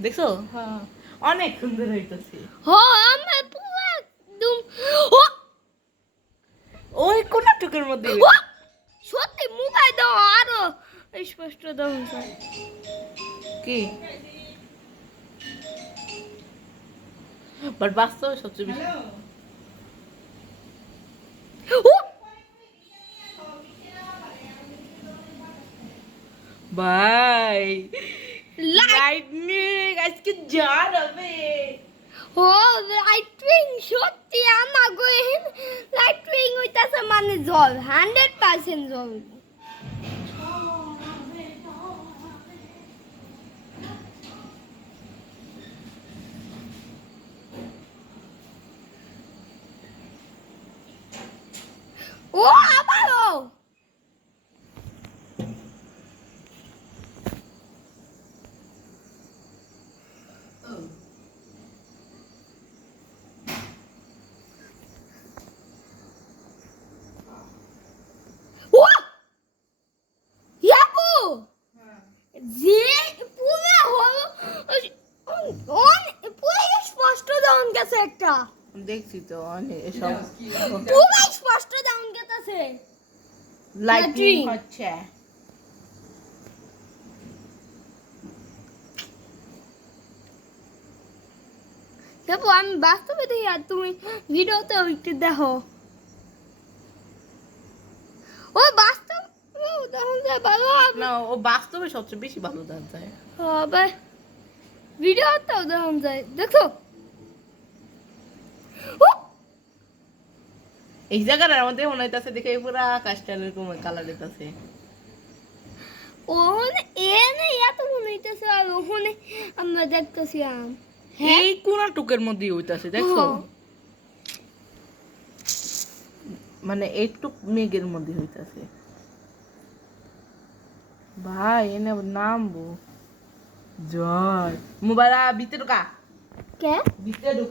দেখছো হ্যাঁ অনেক সুন্দর হইতাছে হো আমার পুরো একদম ও ওই কোনা টুকের মধ্যে ও সত্যি মোবাইল দাও আরো স্পষ্ট দাও যায় কি বাট বাস্তবে সবচেয়ে বেশি ও ভাই লাইট লাইটনিং আজকে জার হবে ও লাইটিং সত্যি আমার গোয়েন লাইটিং হইতাছে মানে জল 100% জল ও আবারও ও ইয়াবু যে পুরো হলো অন পুরো স্পষ্ট দাউন গেছে একটা দেখছি তো অনেক সব পুরো স্পষ্ট দাউন গেছে লাইটিং হচ্ছে দেখো আমি বাস্তবে দেখি আর তুমি ভিডিওতে একটু দেখো ও বাস্তব দেখুন যে ভালো না ও বাস্তবে সবচেয়ে বেশি ভালো দেখা যায় হবে ভিডিওতেও দেখুন যায় দেখো ও এই জায়গাটার মধ্যে মনে হইতাছে দেখে পুরা আকাশটা এরকম কালার হইতাছে ওখানে এনে এত মনে হইতেছে আর ওখানে আমরা দেখতেছি এই কোনা টুকের মধ্যে হইতাছে দেখছো হ্যাঁ। মানে একটু মেঘের মধ্যে হইতাছে ভাই এনে আবার নামবো জয় মোবাইল ভিতরে ঢুকা কে ভিতরে ঢুকা